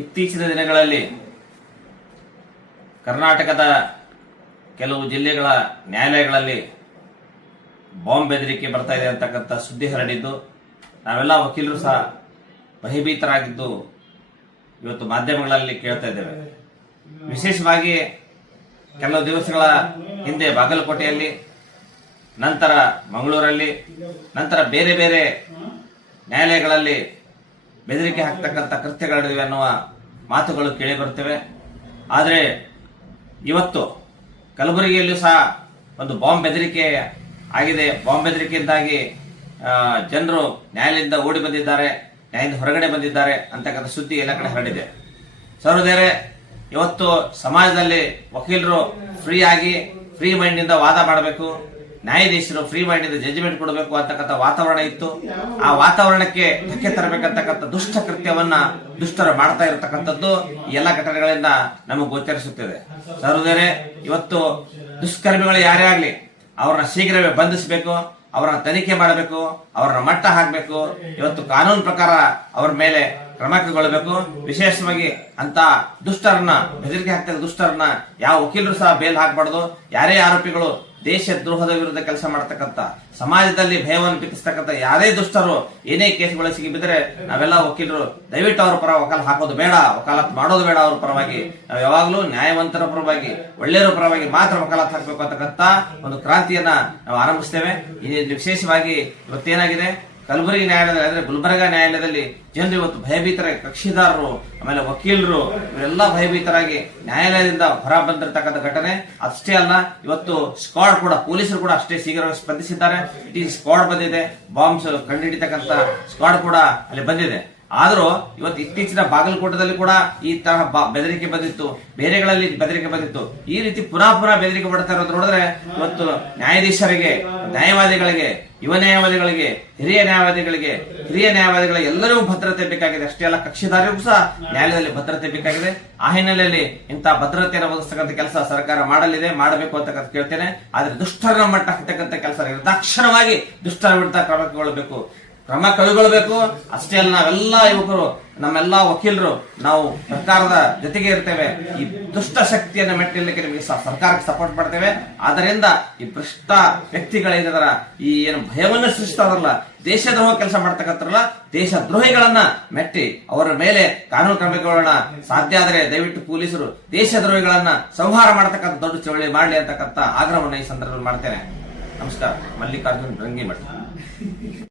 ಇತ್ತೀಚಿನ ದಿನಗಳಲ್ಲಿ ಕರ್ನಾಟಕದ ಕೆಲವು ಜಿಲ್ಲೆಗಳ ನ್ಯಾಯಾಲಯಗಳಲ್ಲಿ ಬಾಂಬ್ ಬೆದರಿಕೆ ಬರ್ತಾ ಇದೆ ಅಂತಕ್ಕಂಥ ಸುದ್ದಿ ಹರಡಿದ್ದು ನಾವೆಲ್ಲ ವಕೀಲರು ಸಹ ಭಯಭೀತರಾಗಿದ್ದು ಇವತ್ತು ಮಾಧ್ಯಮಗಳಲ್ಲಿ ಕೇಳ್ತಾ ಇದ್ದೇವೆ. ವಿಶೇಷವಾಗಿ ಕೆಲವು ದಿವಸಗಳ ಹಿಂದೆ ಬಾಗಲಕೋಟೆಯಲ್ಲಿ, ನಂತರ ಮಂಗಳೂರಲ್ಲಿ, ನಂತರ ಬೇರೆ ಬೇರೆ ನ್ಯಾಯಾಲಯಗಳಲ್ಲಿ ಬೆದರಿಕೆ ಹಾಕ್ತಕ್ಕಂಥ ಕೃತ್ಯಗಳಿವೆ ಅನ್ನುವ ಮಾತುಗಳು ಕೇಳಿ ಬರುತ್ತವೆ. ಆದರೆ ಇವತ್ತು ಕಲಬುರಗಿಯಲ್ಲೂ ಸಹ ಒಂದು ಬಾಂಬ್ ಬೆದರಿಕೆ ಆಗಿದೆ. ಬಾಂಬ್ ಬೆದರಿಕೆಯಿಂದಾಗಿ ಜನರು ನ್ಯಾಯಾಲಯದಿಂದ ಓಡಿ ಬಂದಿದ್ದಾರೆ, ನ್ಯಾಯದಿಂದ ಹೊರಗಡೆ ಬಂದಿದ್ದಾರೆ ಅಂತಕ್ಕಂಥ ಸುದ್ದಿ ಎಲ್ಲ ಕಡೆ ಹರಡಿದೆ. ಸಹೋದರರೇ, ಇವತ್ತು ಸಮಾಜದಲ್ಲಿ ವಕೀಲರು ಫ್ರೀ ಆಗಿ ಫ್ರೀ ಮೈಂಡ್ ಇಂದ ವಾದ ಮಾಡಬೇಕು, ನ್ಯಾಯಾಧೀಶರು ಫ್ರೀ ಮೈಂಡ್ ಇಂದ ಜಡ್ಜ್ಮೆಂಟ್ ಕೊಡಬೇಕು ಅಂತಕ್ಕಂಥ ವಾತಾವರಣ ಇತ್ತು. ಆ ವಾತಾವರಣಕ್ಕೆ ಧಕ್ಕೆ ತರಬೇಕಂತಕ್ಕಂಥ ದುಷ್ಟ ಕೃತ್ಯವನ್ನ ದುಷ್ಟರು ಮಾಡ್ತಾ ಇರತಕ್ಕಂಥದ್ದು ಈ ಎಲ್ಲ ಘಟನೆಗಳಿಂದ ನಮಗೆ ಗೋಚರಿಸುತ್ತಿದೆ. ಸಹೋದರರೇ, ಇವತ್ತು ದುಷ್ಕರ್ಮಿಗಳು ಯಾರೇ ಆಗ್ಲಿ ಅವ್ರನ್ನ ಶೀಘ್ರವೇ ಬಂಧಿಸಬೇಕು, ಅವರನ್ನ ತನಿಖೆ ಮಾಡಬೇಕು, ಅವರನ್ನ ಮಟ್ಟ ಹಾಕಬೇಕು. ಇವತ್ತು ಕಾನೂನು ಪ್ರಕಾರ ಅವರ ಮೇಲೆ ಕ್ರಮ ಕೈಗೊಳ್ಳಬೇಕು. ವಿಶೇಷವಾಗಿ ಅಂತ ದುಷ್ಟರನ್ನ, ಬೆದರಿಕೆ ಹಾಕ್ತಾ ದುಷ್ಟರನ್ನ ಯಾವ ವಕೀಲರು ಸಹ ಬೇಲ್ ಹಾಕಬಾರ್ದು. ಯಾರೇ ಆರೋಪಿಗಳು ದೇಶ ದ್ರೋಹದ ವಿರುದ್ಧ ಕೆಲಸ ಮಾಡತಕ್ಕಂತ, ಸಮಾಜದಲ್ಲಿ ಭಯವನ್ನು ಬಿತ್ತಿಸ್ತಕ್ಕಂಥ ಯಾರೇ ದುಷ್ಟರು ಏನೇ ಕೇಸ್ಗಳು ಸಿಗಿ ಬಿದ್ದರೆ ನಾವೆಲ್ಲ ವಕೀಲರು ದಯವಿಟ್ಟು ಅವರ ಪರ ವಕಾಲ ಹಾಕೋದು ಬೇಡ, ವಕಾಲತ್ ಮಾಡೋದು ಬೇಡ. ಅವ್ರ ಪರವಾಗಿ ನಾವು ಯಾವಾಗಲೂ ನ್ಯಾಯವಂತರ ಪರವಾಗಿ, ಒಳ್ಳೆಯವರ ಪರವಾಗಿ ಮಾತ್ರ ವಕಾಲತ್ ಹಾಕಬೇಕು ಅಂತಕ್ಕಂಥ ಒಂದು ಕ್ರಾಂತಿಯನ್ನ ನಾವು ಆರಂಭಿಸ್ತೇವೆ. ವಿಶೇಷವಾಗಿ ಇವತ್ತೇನಾಗಿದೆ, ಕಲಬುರಗಿ ನ್ಯಾಯಾಲಯದಲ್ಲಿ ಅಂದ್ರೆ ಗುಲ್ಬರ್ಗಾ ನ್ಯಾಯಾಲಯದಲ್ಲಿ ಜನರು ಇವತ್ತು ಭಯಭೀತರಾಗಿ, ಕಕ್ಷಿದಾರರು ಆಮೇಲೆ ವಕೀಲರು ಇವರೆಲ್ಲ ಭಯಭೀತರಾಗಿ ನ್ಯಾಯಾಲಯದಿಂದ ಹೊರ ಬಂದಿರತಕ್ಕಂಥ ಘಟನೆ. ಅಷ್ಟೇ ಅಲ್ಲ, ಇವತ್ತು ಸ್ಕ್ವಾಡ್ ಕೂಡ, ಪೊಲೀಸರು ಕೂಡ ಅಷ್ಟೇ ಶೀಘ್ರವಾಗಿ ಸ್ಪಂದಿಸಿದ್ದಾರೆ. ಇಡೀ ಸ್ಕ್ವಾಡ್ ಬಂದಿದೆ, ಬಾಂಬ್ಸ್ ಕಂಡುಹಿಡಿತಕ್ಕಂಥ ಸ್ಕ್ವಾಡ್ ಕೂಡ ಅಲ್ಲಿ ಬಂದಿದೆ. ಆದ್ರೂ ಇವತ್ತು ಇತ್ತೀಚಿನ ಬಾಗಲಕೋಟದಲ್ಲಿ ಕೂಡ ಈ ತರಹ ಬೆದರಿಕೆ ಬಂದಿತ್ತು, ಬೇರೆಗಳಲ್ಲಿ ಬೆದರಿಕೆ ಬಂದಿತ್ತು. ಈ ರೀತಿ ಪುನಃ ಬೆದರಿಕೆ ಪಡ್ತಾ ಇರೋದು ನೋಡಿದ್ರೆ ಇವತ್ತು ನ್ಯಾಯಾಧೀಶರಿಗೆ, ನ್ಯಾಯವಾದಿಗಳಿಗೆ, ಯುವ ನ್ಯಾಯವಾದಿಗಳಿಗೆ, ಹಿರಿಯ ನ್ಯಾಯವಾದಿಗಳಿಗೆ, ಎಲ್ಲರಿಗೂ ಭದ್ರತೆ ಬೇಕಾಗಿದೆ. ಅಷ್ಟೇ ಅಲ್ಲ, ಕಕ್ಷಿದಾರರಿಗೂ ಸಹ ನ್ಯಾಯಾಲಯದಲ್ಲಿ ಭದ್ರತೆ ಬೇಕಾಗಿದೆ. ಆ ಹಿನ್ನೆಲೆಯಲ್ಲಿ ಇಂತಹ ಭದ್ರತೆಯನ್ನು ಒದಗಿಸ್ತಕ್ಕಂಥ ಕೆಲಸ ಸರ್ಕಾರ ಮಾಡಲಿದೆ, ಮಾಡಬೇಕು ಅಂತ ಕೇಳ್ತೇನೆ. ಆದ್ರೆ ದುಷ್ಟರ ಮಟ್ಟ ಹಾಕ್ತಕ್ಕಂಥ ಕೆಲಸ ತಕ್ಷಣವಾಗಿ ದುಷ್ಟರ ವಿರುದ್ಧ ಕ್ರಮ ಕೈಗೊಳ್ಳಬೇಕು. ಅಷ್ಟೇ ಅಲ್ಲ, ನಾವೆಲ್ಲ ಯುವಕರು, ನಮ್ಮೆಲ್ಲಾ ವಕೀಲರು ನಾವು ಸರ್ಕಾರದ ಜೊತೆಗೆ ಇರ್ತೇವೆ. ಈ ದುಷ್ಟ ಶಕ್ತಿಯನ್ನು ಮೆಟ್ಟಿಲಿಕ್ಕೆ ನಿಮಗೆ ಸರ್ಕಾರಕ್ಕೆ ಸಪೋರ್ಟ್ ಮಾಡ್ತೇವೆ. ಆದ್ದರಿಂದ ಈ ಭ್ರಷ್ಟ ವ್ಯಕ್ತಿಗಳೇನಿದಾರ, ಈ ಏನು ಭಯವನ್ನು ಸೃಷ್ಟಿಸ್ತಾರಲ್ಲ, ದೇಶದ್ರೋಹ ಕೆಲಸ ಮಾಡ್ತಕ್ಕಂಥರಲ್ಲ, ದೇಶ ದ್ರೋಹಿಗಳನ್ನ ಮೆಟ್ಟಿ ಅವರ ಮೇಲೆ ಕಾನೂನು ಕ್ರಮ ಕೈಗೊಳ್ಳೋಣ. ಸಾಧ್ಯ ಆದರೆ ದಯವಿಟ್ಟು ಪೊಲೀಸರು ದೇಶದ್ರೋಹಿಗಳನ್ನ ಸಂಹಾರ ಮಾಡತಕ್ಕಂಥ ದೊಡ್ಡ ಚಳವಳಿ ಮಾಡಲಿ ಅಂತಕ್ಕಂಥ ಆಗ್ರಹವನ್ನು ಈ ಸಂದರ್ಭದಲ್ಲಿ ಮಾಡ್ತೇನೆ. ನಮಸ್ಕಾರ. ಮಲ್ಲಿಕಾರ್ಜುನ್ ರಂಗಿಮಠ.